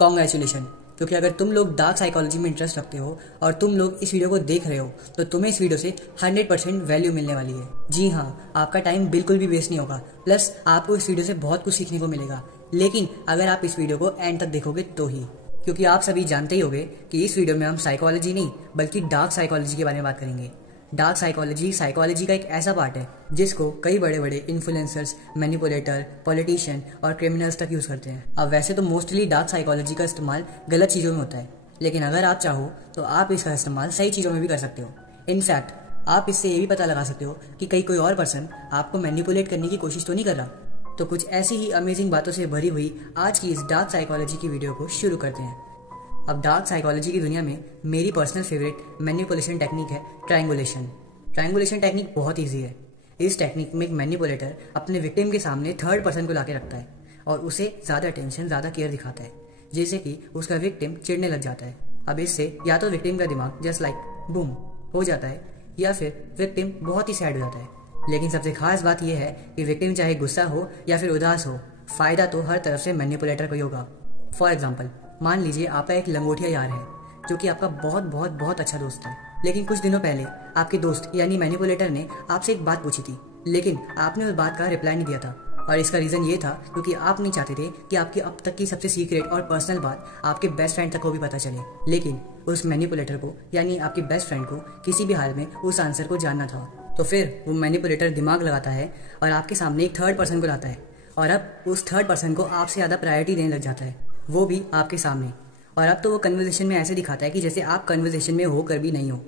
Congratulation, क्योंकि अगर तुम लोग डार्क साइकोलॉजी में इंटरेस्ट रखते हो और तुम लोग इस वीडियो को देख रहे हो तो तुम्हें इस वीडियो से 100% वैल्यू मिलने वाली है। जी हाँ, आपका टाइम बिल्कुल भी वेस्ट नहीं होगा, प्लस आपको इस वीडियो से बहुत कुछ सीखने को मिलेगा। लेकिन अगर आप इस वीडियो को एंड तक देखोगे तो ही, क्योंकि आप सभी जानते ही होंगे कि इस वीडियो में हम साइकोलॉजी नहीं बल्कि डार्क साइकोलॉजी के बारे में बात करेंगे। डार्क साइकोलॉजी का एक ऐसा पार्ट है जिसको कई बड़े बड़े इन्फ्लुएंसर्स, मैनिपुलेटर, पॉलिटिशियन और क्रिमिनल्स तक यूज करते हैं। अब वैसे तो मोस्टली डार्क साइकोलॉजी का इस्तेमाल गलत चीजों में होता है, लेकिन अगर आप चाहो तो आप इसका इस्तेमाल सही चीजों में भी कर सकते हो। इनफैक्ट आप इससे ये भी पता लगा सकते हो कि कहीं कोई और पर्सन आपको मैनिपुलेट करने की कोशिश तो नहीं कर रहा। तो कुछ ऐसी ही अमेजिंग बातों से भरी हुई आज की इस डार्क साइकोलॉजी की वीडियो को शुरू करते हैं। अब डार्क साइकोलॉजी की दुनिया में मेरी पर्सनल फेवरेट मैनिपुलेशन टेक्निक है ट्रायंगुलेशन। ट्रायंगुलेशन टेक्निक बहुत ईजी है। इस टेक्निक में एक मैनिपुलेटर अपने विक्टिम के सामने थर्ड पर्सन को लाके रखता है और उसे ज़्यादा अटेंशन, ज़्यादा केयर दिखाता है, जिससे कि उसका विक्टिम चिढ़ने लग जाता है। अब इससे या तो विक्टिम का दिमाग जस्ट लाइक बूम हो जाता है या फिर विक्टिम बहुत ही सैड हो जाता है। लेकिन सबसे खास बात यह है कि विक्टिम चाहे गुस्सा हो या फिर उदास हो, फायदा तो हर तरफ से मैनिपुलेटर को ही होगा। फॉर एग्जाम्पल, मान लीजिए आपका एक लंगोटिया यार है जो कि आपका बहुत बहुत बहुत अच्छा दोस्त है, लेकिन कुछ दिनों पहले आपके दोस्त यानी मैनिपुलेटर ने आपसे एक बात पूछी थी, लेकिन आपने उस बात का रिप्लाई नहीं दिया था। और इसका रीजन ये था क्योंकि आप नहीं चाहते थे कि आपकी अब तक की सबसे सीक्रेट और पर्सनल बात आपके बेस्ट फ्रेंड तक को भी पता चले। लेकिन उस मैनिपुलेटर को यानी आपके बेस्ट फ्रेंड को किसी भी हाल में उस आंसर को जानना था। तो फिर वो मैनिपुलेटर दिमाग लगाता है और आपके सामने एक थर्ड पर्सन को लाता है, और अब उस थर्ड पर्सन को आपसे ज़्यादा प्रायोरिटी देने लग जाता है, वो भी आपके सामने। और अब तो वो कन्वर्सेशन में ऐसे दिखाता है कि जैसे आप कन्वर्सेशन में होकर भी नहीं हो।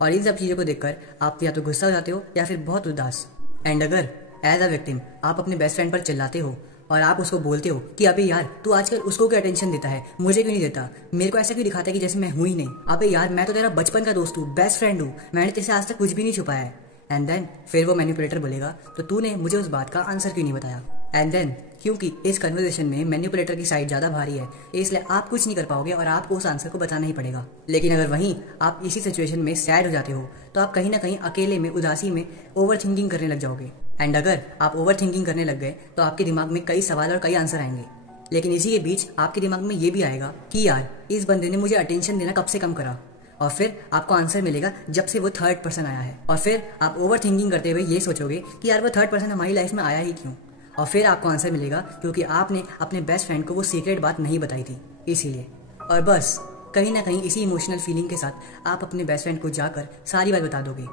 और इन सब चीज़ों को देखकर आप या तो गुस्सा हो जाते हो या फिर बहुत उदास। एंड अगर एज अ विक्टिम आप अपने बेस्ट फ्रेंड पर चिल्लाते हो और आप उसको बोलते हो कि अबे यार तू आजकल उसको क्यों अटेंशन देता है, मुझे क्यों नहीं देता, मेरे को ऐसा क्यों दिखाता है कि जैसे मैं हूँ ही नहीं, अबे यार मैं तो तेरा बचपन का दोस्त हूँ, बेस्ट फ्रेंड हूँ, मैंने तेरे आज तक कुछ भी नहीं छुपाया है। एंड देन फिर वो मैनिपुलेटर बोलेगा तो तूने मुझे उस बात का आंसर क्यों नहीं बताया। एंड देन क्योंकि इस कन्वर्सेशन में मैनिपुलेटर की साइड ज्यादा भारी है, इसलिए आप कुछ नहीं कर पाओगे और आपको उस आंसर को बताना ही पड़ेगा। लेकिन अगर वहीं आप इसी सिचुएशन में सैड हो जाते हो तो आप कहीं ना कहीं अकेले में, उदासी में ओवर थिंकिंग करने लग जाओगे। एंड अगर आप ओवर थिंकिंग करने लग गए तो आपके दिमाग में कई सवाल और कई आंसर आएंगे। लेकिन इसी के बीच आपके दिमाग में ये भी आएगा कि यार इस बंदे ने मुझे अटेंशन देना कब से कम करा, और फिर आपको आंसर मिलेगा जब से वो थर्ड पर्सन आया है। और फिर आप ओवर थिंकिंग करते हुए ये सोचोगे कि यार वो थर्ड पर्सन हमारी लाइफ में आया ही क्यों, और फिर आपको आंसर मिलेगा क्योंकि आपने अपने बेस्ट फ्रेंड को वो सीक्रेट बात नहीं बताई थी इसीलिए। और बस कहीं ना कहीं इसी इमोशनल फीलिंग के साथ आप अपने बेस्ट फ्रेंड को जाकर सारी बात बता दोगे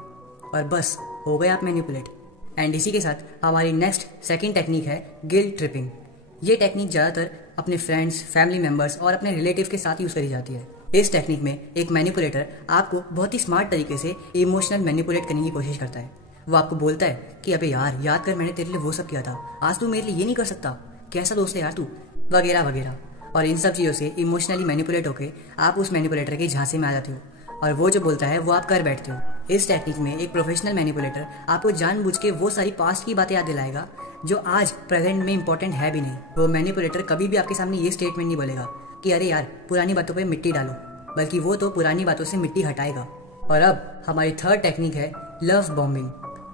और बस हो गए आप मैनिपुलेट। एंड इसी के साथ हमारी नेक्स्ट सेकंड टेक्निक है गिल्ट ट्रिपिंग। ये टेक्निक ज़्यादातर अपने फ्रेंड्स, फैमिली मेम्बर्स और अपने रिलेटिव के साथ यूज़ करी जाती है। इस टेक्निक में एक मैनिपुलेटर आपको बहुत ही स्मार्ट तरीके से इमोशनल मैनिपुलेट करने की कोशिश करता है। वो आपको बोलता है कि अबे यार याद कर, मैंने तेरे लिए वो सब किया था, आज तू मेरे लिए ये नहीं कर सकता, कैसा दोस्त है यार तू, वगैरह वगैरह। और इन सब चीज़ों से इमोशनली मैनिपुलेट होकर आप उस मैनिपुलेटर के झांसे में आ जाते हो और वो जो बोलता है वो आप कर बैठते हो। इस टेक्निक में एक प्रोफेशनल मैनिपुलेटर आपको जानबूझ के वो सारी पास्ट की बातें याद दिलाएगा जो आज प्रेजेंट में इंपॉर्टेंट है भी नहीं। वो मैनिपुलेटर कभी भी आपके सामने ये स्टेटमेंट नहीं बोलेगा कि अरे यार पुरानी बातों पे मिट्टी डालो, बल्कि वो तो पुरानी बातों से मिट्टी हटाएगा। और अब हमारी थर्ड टेक्निक है लव बॉम्बिंग।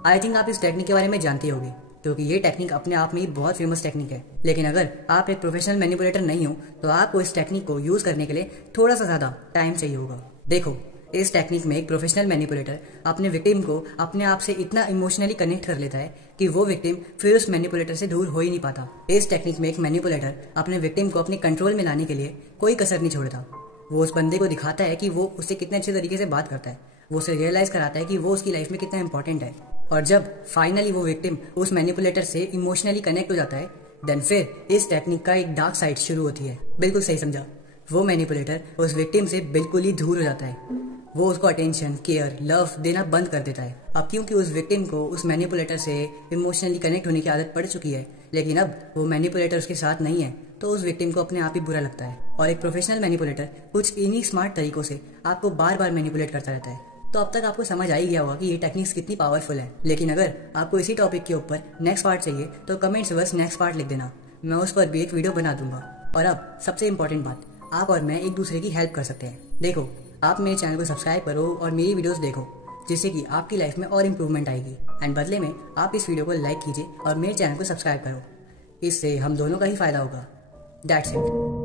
आई थिंक आप इस टेक्निक के बारे में जानते होंगे क्योंकि ये टेक्निक अपने आप में ही बहुत फेमस टेक्निक है। लेकिन अगर आप एक प्रोफेशनल मैनिपुलेटर नहीं हो तो आपको इस टेक्निक को यूज करने के लिए थोड़ा सा ज्यादा टाइम चाहिए होगा। देखो, इस टेक्निक में एक प्रोफेशनल मैनिपुलेटर अपने विक्टिम को अपने आप से इतना इमोशनली कनेक्ट कर लेता है कि वो विक्टिम फिर उस मैनिपुलेटर से दूर हो ही नहीं पाता। इस टेक्निक में एक मैनिपुलेटर अपने विक्टिम को अपने कंट्रोल में लाने के लिए कोई कसर नहीं छोड़ता। वो उस बंदे को दिखाता है कि वो उससे कितने अच्छे तरीके से बात करता है, वो उसे रियलाइज कराता है कि वो उसकी लाइफ में कितना इंपॉर्टेंट है। और जब फाइनली वो विक्टिम उस मैनिपुलेटर से इमोशनली कनेक्ट हो जाता है, देन फिर इस टेक्निक का एक डार्क साइड शुरू होती है। बिल्कुल सही समझा, वो मैनिपुलेटर उस विक्टिम से बिल्कुल ही दूर हो जाता है। वो उसको अटेंशन, केयर, लव देना बंद कर देता है। अब क्योंकि उस विक्टिम को उस मैनिपुलेटर से इमोशनली कनेक्ट होने की आदत पड़ चुकी है, लेकिन अब वो मैनिपुलेटर उसके साथ नहीं है, तो उस विक्टिम को अपने आप ही बुरा लगता है। और एक प्रोफेशनल मैनिपुलेटर कुछ इन्हीं स्मार्ट तरीकों से आपको बार बार मैनिपुलेट करता रहता है। तो अब तक आपको समझ आ ही गया होगा कि ये टेक्निक्स कितनी पावरफुल है। लेकिन अगर आपको इसी टॉपिक के ऊपर नेक्स्ट पार्ट चाहिए तो कमेंट्स में बस नेक्स्ट पार्ट लिख देना, मैं उस पर भी एक वीडियो बना दूंगा। और अब सबसे इम्पोर्टेंट बात, आप और मैं एक दूसरे की हेल्प कर सकते हैं। देखो, आप मेरे चैनल को सब्सक्राइब करो और मेरी वीडियोस देखो, जिससे कि आपकी लाइफ में और इम्प्रूवमेंट आएगी। एंड बदले में आप इस वीडियो को लाइक कीजिए और मेरे चैनल को सब्सक्राइब करो, इससे हम दोनों का ही फायदा होगा। That's it.